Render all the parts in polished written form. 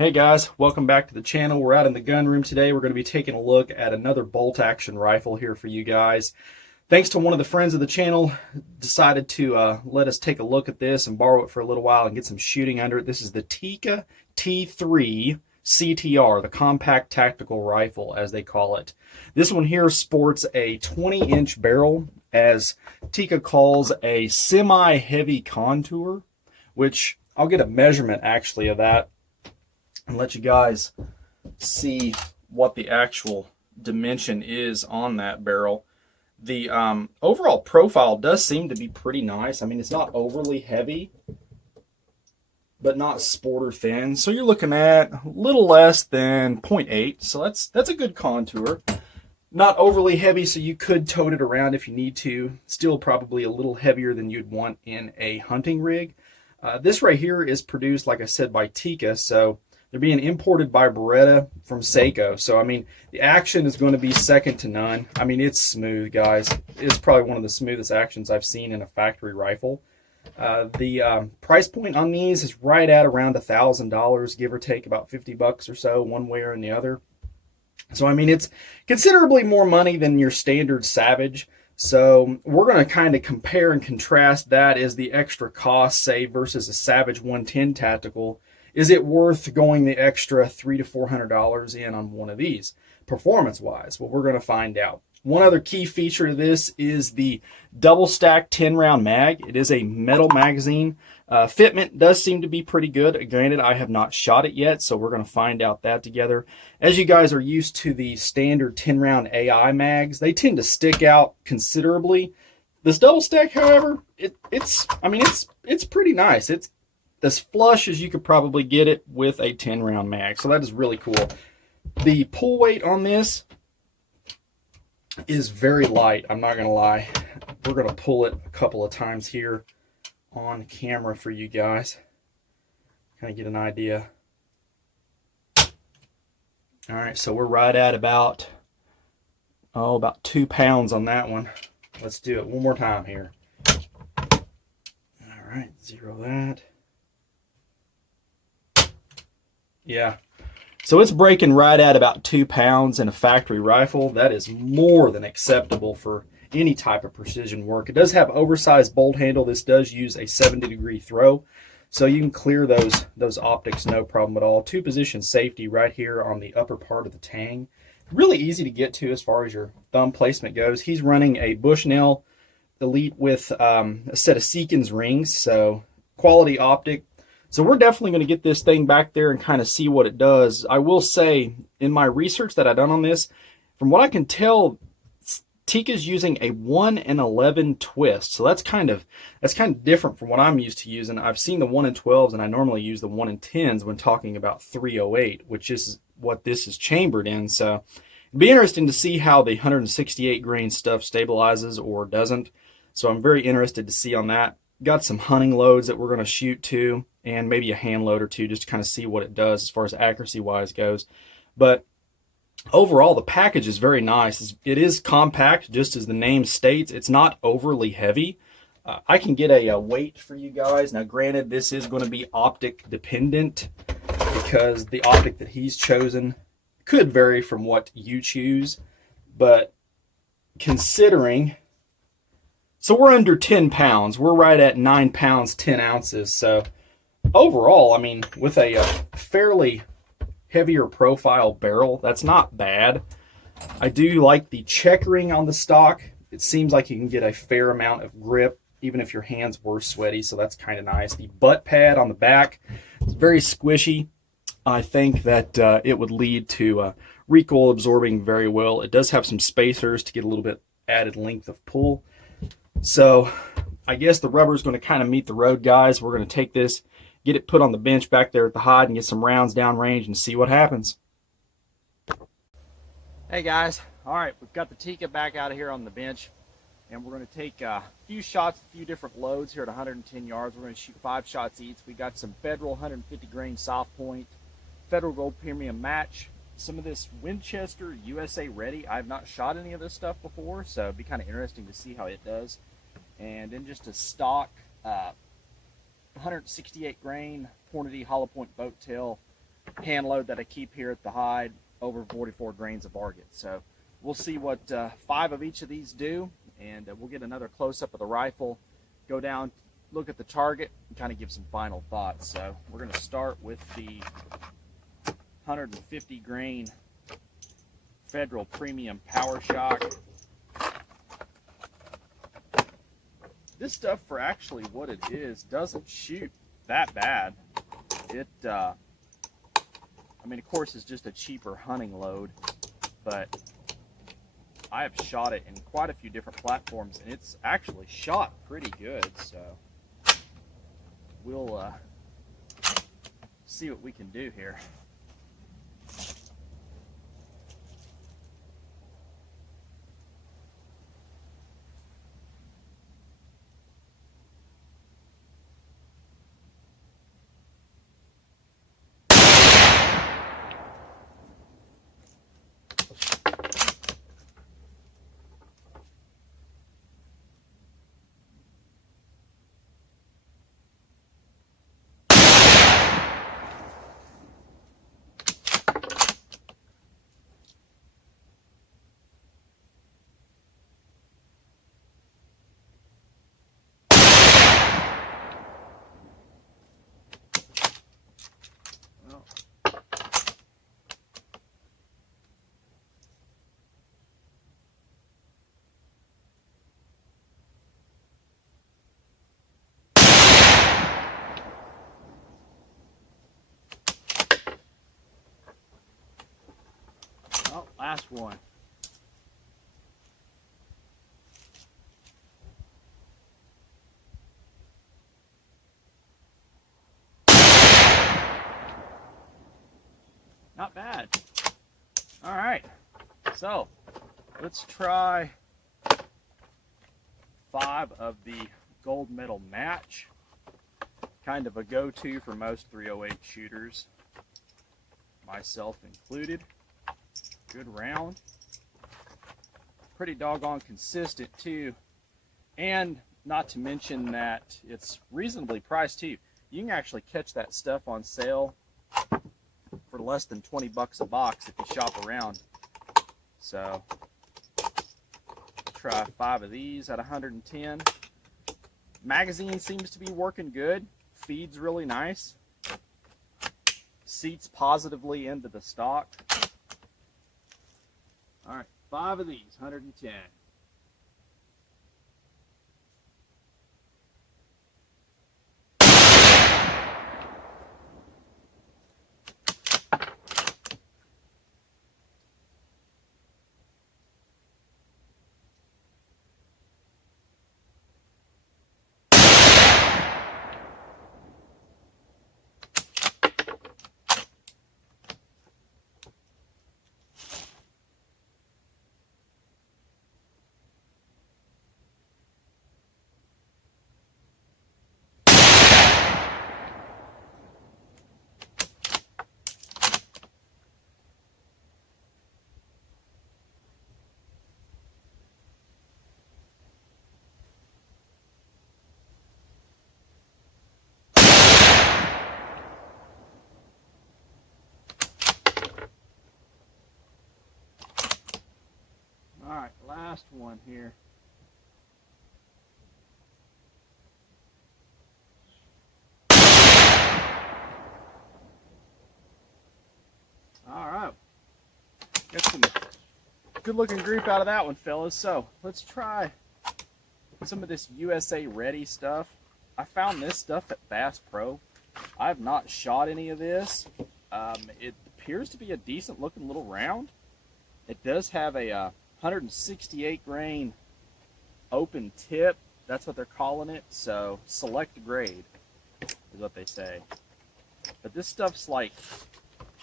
Hey guys, welcome back to the channel. We're out in the gun room today. We're going to be taking a look at another bolt action rifle here for you guys. Thanks to one of the friends of the channel, decided to let us take a look at this and borrow it for a little while and get some shooting under it. This is the Tikka T3 CTR, the compact tactical rifle as they call it. This one here sports a 20-inch barrel, as Tikka calls a semi-heavy contour, which I'll get a measurement actually of that and let you guys see what the actual dimension is on that barrel. The overall profile does seem to be pretty nice. I mean, it's not overly heavy, but not sport or thin. So you're looking at a little less than 0.8. So that's a good contour. Not overly heavy, so you could tote it around if you need to. Still probably a little heavier than you'd want in a hunting rig. This right here is produced, like I said, by Tikka. So they're being imported by Beretta from Seiko. So, I mean, the action is going to be second to none. I mean, it's smooth, guys. It's probably one of the smoothest actions I've seen in a factory rifle. The price point on these is right at around $1,000, give or take about 50 bucks or so, one way or the other. So, I mean, it's considerably more money than your standard Savage. So we're going to kind of compare and contrast that as the extra cost, say, versus a Savage 110 Tactical. Is it worth going the extra $300 to $400 in on one of these, performance-wise? Well, we're going to find out. One other key feature of this is the double-stack 10-round mag. It is a metal magazine. Fitment does seem to be pretty good. Granted, I have not shot it yet, so we're going to find out that together. As you guys are used to the standard 10-round AI mags, they tend to stick out considerably. This double-stack, however, it's pretty nice. It's as flush as you could probably get it with a 10-round mag. So that is really cool. The pull weight on this is very light. I'm not going to lie. We're going to pull it a couple of times here on camera for you guys. Kind of get an idea. All right, so we're right at about 2 pounds on that one. Let's do it one more time here. All right, zero that. Yeah, so it's breaking right at about 2 pounds in a factory rifle. That is more than acceptable for any type of precision work. It does have oversized bolt handle. This does use a 70-degree throw, so you can clear those optics no problem at all. Two-position safety right here on the upper part of the tang. Really easy to get to as far as your thumb placement goes. He's running a Bushnell Elite with a set of Seekins rings, so quality optic. So we're definitely going to get this thing back there and kind of see what it does. I will say, in my research that I've done on this, from what I can tell, Tikka's using a 1 in 11 twist. So that's kind of different from what I'm used to using. I've seen the 1 in 12s, and I normally use the 1 in 10s when talking about 308, which is what this is chambered in. So it'd be interesting to see how the 168 grain stuff stabilizes or doesn't. So I'm very interested to see on that. Got some hunting loads that we're going to shoot to, and maybe a hand load or two just to kind of see what it does as far as accuracy wise goes. But overall, the package is very nice. It is compact, just as the name states. It's not overly heavy. I can get a weight for you guys. Now, granted, this is going to be optic dependent because the optic that he's chosen could vary from what you choose. But considering, so we're under 10 pounds. We're right at 9 pounds, 10 ounces. So overall, I mean, with a fairly heavier profile barrel, that's not bad. I do like the checkering on the stock. It seems like you can get a fair amount of grip, even if your hands were sweaty, so that's kind of nice. The butt pad on the back is very squishy. I think that it would lead to recoil absorbing very well. It does have some spacers to get a little bit added length of pull. So I guess the rubber is going to kind of meet the road, guys. We're going to take this, get it put on the bench back there at the hide, and get some rounds downrange and see what happens. Hey guys, all right, we've got the Tikka back out of here on the bench, and we're going to take a few shots, a few different loads here at 110 yards. We're going to shoot 5 shots each. We got some Federal 150 grain soft point, Federal Gold Premium Match, some of this Winchester USA Ready. I've not shot any of this stuff before, so it'd be kind of interesting to see how it does. And then just a stock 168 grain Hornady hollow point boat tail hand load that I keep here at the hide, over 44 grains of bargain. So we'll see what 5 of each of these do, and we'll get another close-up of the rifle, go down, look at the target, and kind of give some final thoughts. So we're going to start with the 150 grain Federal Premium Power Shock. This stuff, for actually what it is, doesn't shoot that bad. I mean, of course, it's just a cheaper hunting load, but I have shot it in quite a few different platforms, and it's actually shot pretty good. So we'll see what we can do here. Oh, last one. Not bad. All right, so let's try 5 of the gold medal match. Kind of a go-to for most 308 shooters, myself included. Good round. Pretty doggone consistent too. And not to mention that it's reasonably priced too. You can actually catch that stuff on sale for less than 20 bucks a box if you shop around. So try 5 of these at 110. Magazine seems to be working good. Feeds really nice. Seats positively into the stock. All right, 5 of these, 110. All right, last one here. All right, got some good looking group out of that one, fellas. So let's try some of this USA Ready stuff. I found this stuff at Bass Pro. I have not shot any of this. It appears to be a decent looking little round. It does have a 168 grain open tip. That's what they're calling it. So select grade is what they say. But this stuff's like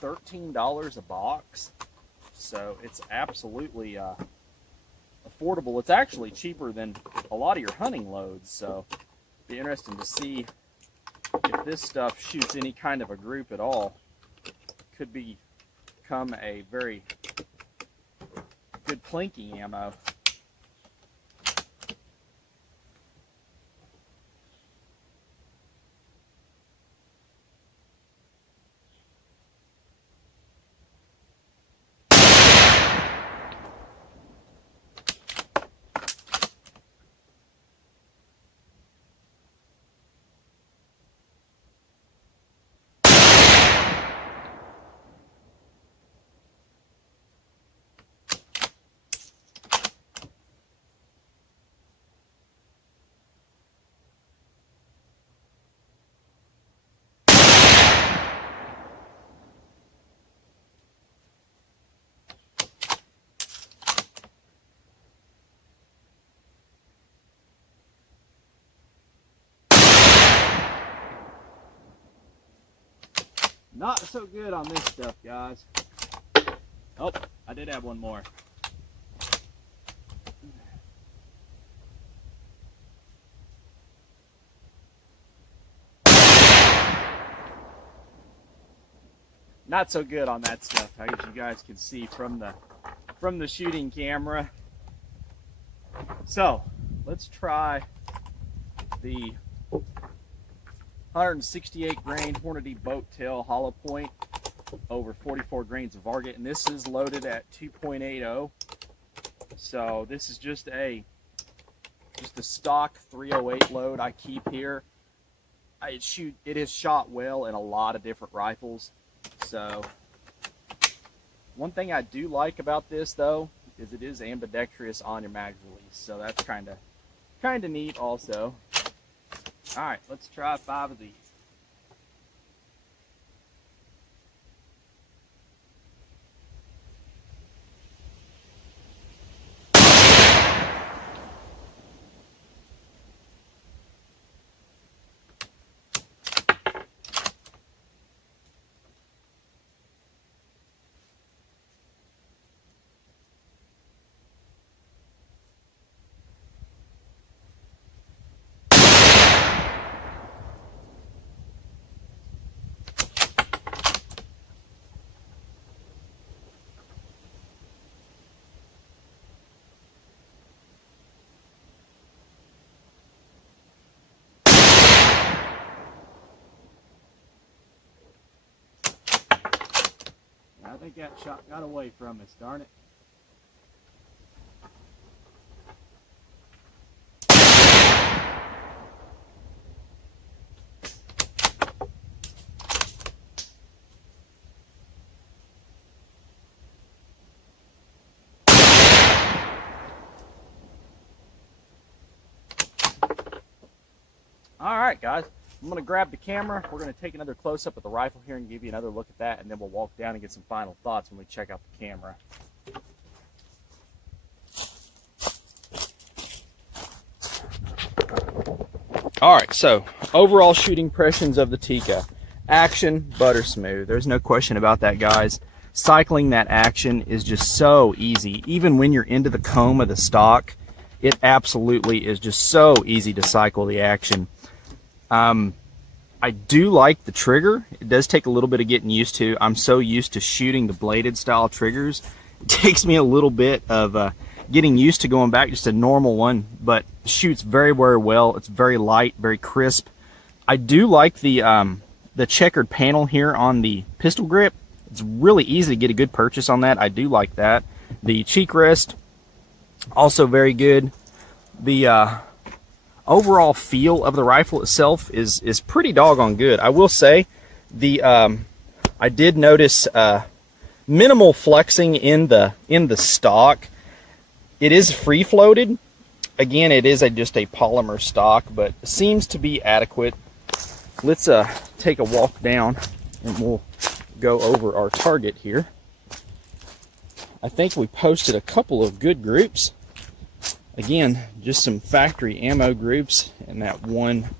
$13 a box. So it's absolutely affordable. It's actually cheaper than a lot of your hunting loads. So it'd be interesting to see if this stuff shoots any kind of a group at all. Could become a very good plinking ammo. Not so good on this stuff, guys. Oh, I did have one more. Not so good on that stuff, as you guys can see from the shooting camera. So let's try the 168 grain Hornady boat tail hollow point over 44 grains of varget, and this is loaded at 2.80. So this is just a stock 308 load I keep here. It is shot well in a lot of different rifles. So one thing I do like about this though is it is ambidextrous on your mag release, so that's kind of neat also. All right, let's try 5 of these. I think that shot got away from us, darn it. All right, guys. I'm going to grab the camera. We're going to take another close-up of the rifle here and give you another look at that, and then we'll walk down and get some final thoughts when we check out the camera. All right, so overall shooting impressions of the Tikka. Action, butter smooth. There's no question about that, guys. Cycling that action is just so easy. Even when you're into the comb of the stock, it absolutely is just so easy to cycle the action. I do like the trigger. It does take a little bit of getting used to. I'm so used to shooting the bladed style triggers. It takes me a little bit of getting used to going back just a normal one, but shoots very, very well. It's very light, very crisp. I do like the checkered panel here on the pistol grip. It's really easy to get a good purchase on that. I do like that. The cheek rest, also very good. The overall feel of the rifle itself is pretty doggone good. I will say I did notice minimal flexing in the stock. It is free floated. Again, it is just a polymer stock, but seems to be adequate. Let's take a walk down and we'll go over our target here. I think we posted a couple of good groups. Again, just some factory ammo groups and that one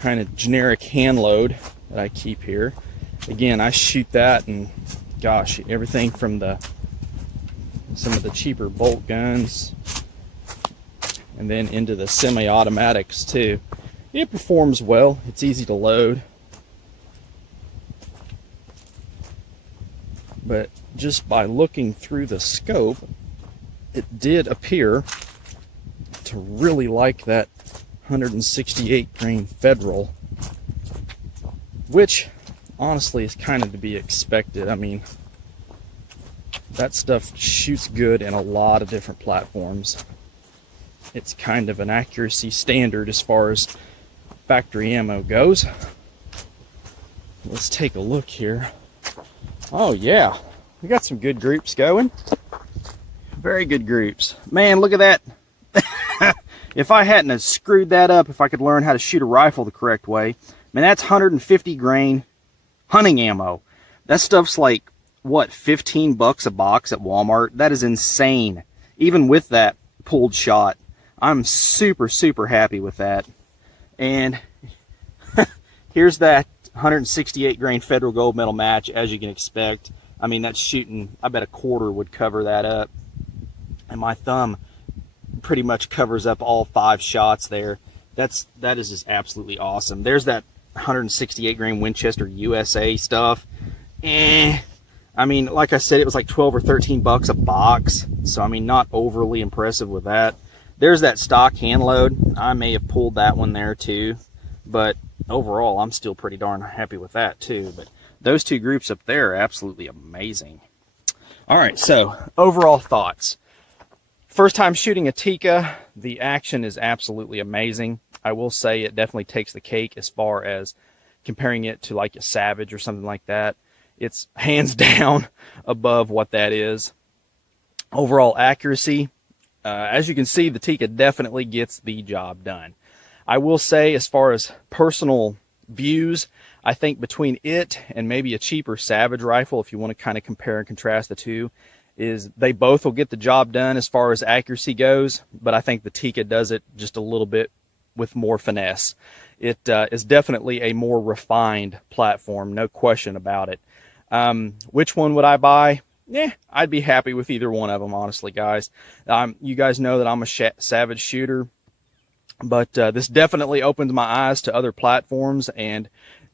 kind of generic hand load that I keep here. Again, I shoot that, and gosh, everything from some of the cheaper bolt guns and then into the semi-automatics too. It performs well. It's easy to load. But just by looking through the scope, it did appear to really like that 168 grain Federal, which honestly is kind of to be expected. I mean, that stuff shoots good in a lot of different platforms. It's kind of an accuracy standard as far as factory ammo goes. Let's take a look here. Oh yeah, we got some good groups going. Very good groups. Man, look at that. If I hadn't have screwed that up, if I could learn how to shoot a rifle the correct way, man, that's 150 grain hunting ammo. That stuff's like, what, 15 bucks a box at Walmart? That is insane. Even with that pulled shot, I'm super, super happy with that. And here's that 168 grain federal gold medal match, as you can expect. I mean, that's shooting, I bet a quarter would cover that up. And my thumb pretty much covers up all 5 shots there. That is just absolutely awesome. There's that 168 grain Winchester USA stuff. I mean, like I said, it was like 12 or 13 bucks a box. So, I mean, not overly impressive with that. There's that stock hand load. I may have pulled that one there too. But overall, I'm still pretty darn happy with that too. But those 2 groups up there are absolutely amazing. All right, so overall thoughts. First time shooting a Tikka, the action is absolutely amazing. I will say it definitely takes the cake as far as comparing it to like a Savage or something like that. It's hands down above what that is. Overall accuracy, as you can see, the Tikka definitely gets the job done. I will say, as far as personal views, I think between it and maybe a cheaper Savage rifle, if you want to kind of compare and contrast the two, is they both will get the job done as far as accuracy goes, but I think the Tikka does it just a little bit with more finesse. It is definitely a more refined platform, no question about it. Which one would I buy? I'd be happy with either one of them, honestly, guys. You guys know that I'm a Savage shooter, but this definitely opens my eyes to other platforms, and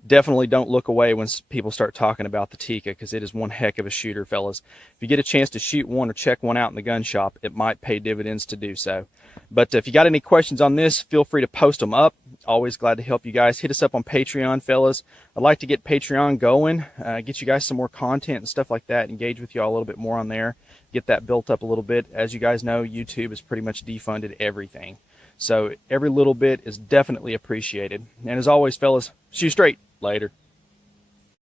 definitely don't look away when people start talking about the Tikka, because it is one heck of a shooter, fellas. If you get a chance to shoot one or check one out in the gun shop, it might pay dividends to do so. But if you got any questions on this, feel free to post them up. Always glad to help you guys. Hit us up on Patreon, fellas. I'd like to get Patreon going, get you guys some more content and stuff like that, engage with you all a little bit more on there, get that built up a little bit. As you guys know, YouTube has pretty much defunded everything. So every little bit is definitely appreciated. And as always, fellas, shoot straight. Later.